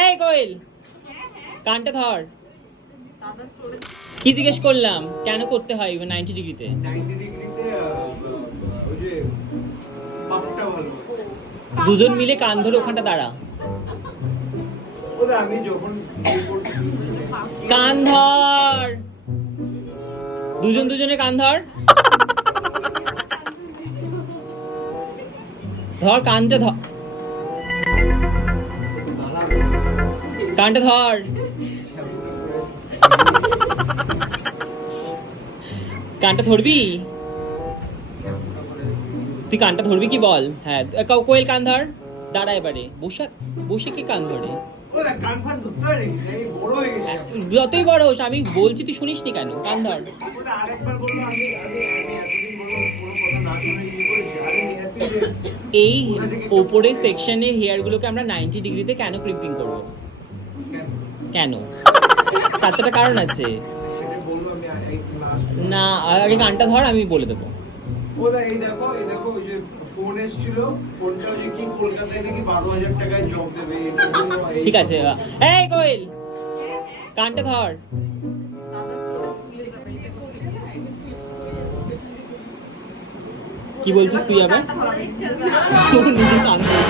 এই কোয়েল, কানটা ধর। কি জিজ্ঞেস করলাম কেন করতে হয় 90 ডিগ্রিতে? 90 ডিগ্রিতে ওই যে পাফটা ভালো। দুজন মিলে কান ধরে ওখানটা দাঁড়া। ওটা আমি যখন কান ধর, দুজনে কান ধর। ধর কানটা ধর, কানটা ধর। কানটা ধরবি? তুই কানটা ধরবি কি বল? হ্যাঁ কোয়েল কান ধর, দাঁড়া এবারে। বসে বসে কি কান ধরে? ওরা কান ফান ধরতে পারে নাকি? এই বড় হয়ে গেছে। যতই বড় হোস, আমি বলছি তুই শুনিসনি কেন? কান ধর। ওরা আরেকবার বললো আমি এতদিন বললো কোনো কথা না শুনে নিয়ে করেছি। আমি এতই এই ওপরের সেকশনের হেয়ার গুলোকে আমরা 90 ডিগ্রিতে কেন ক্রিম্পিং করব? কেন? তার তো একটা কারণ আছে। সেটা বলবো আমি লাস্ট। না, আগে কানটা ধর, আমি বলে দেবো। ওরা এই দেখো ওই যে ফোন এসেছিল, ফোনটা ওই যে কি কলকাতায় নাকি 12,000 টাকায় জব দেবে। ঠিক আছে। এই কোয়েল, কানটা ধর। কি বলছিস তুই আবার? নিজে কান ধরে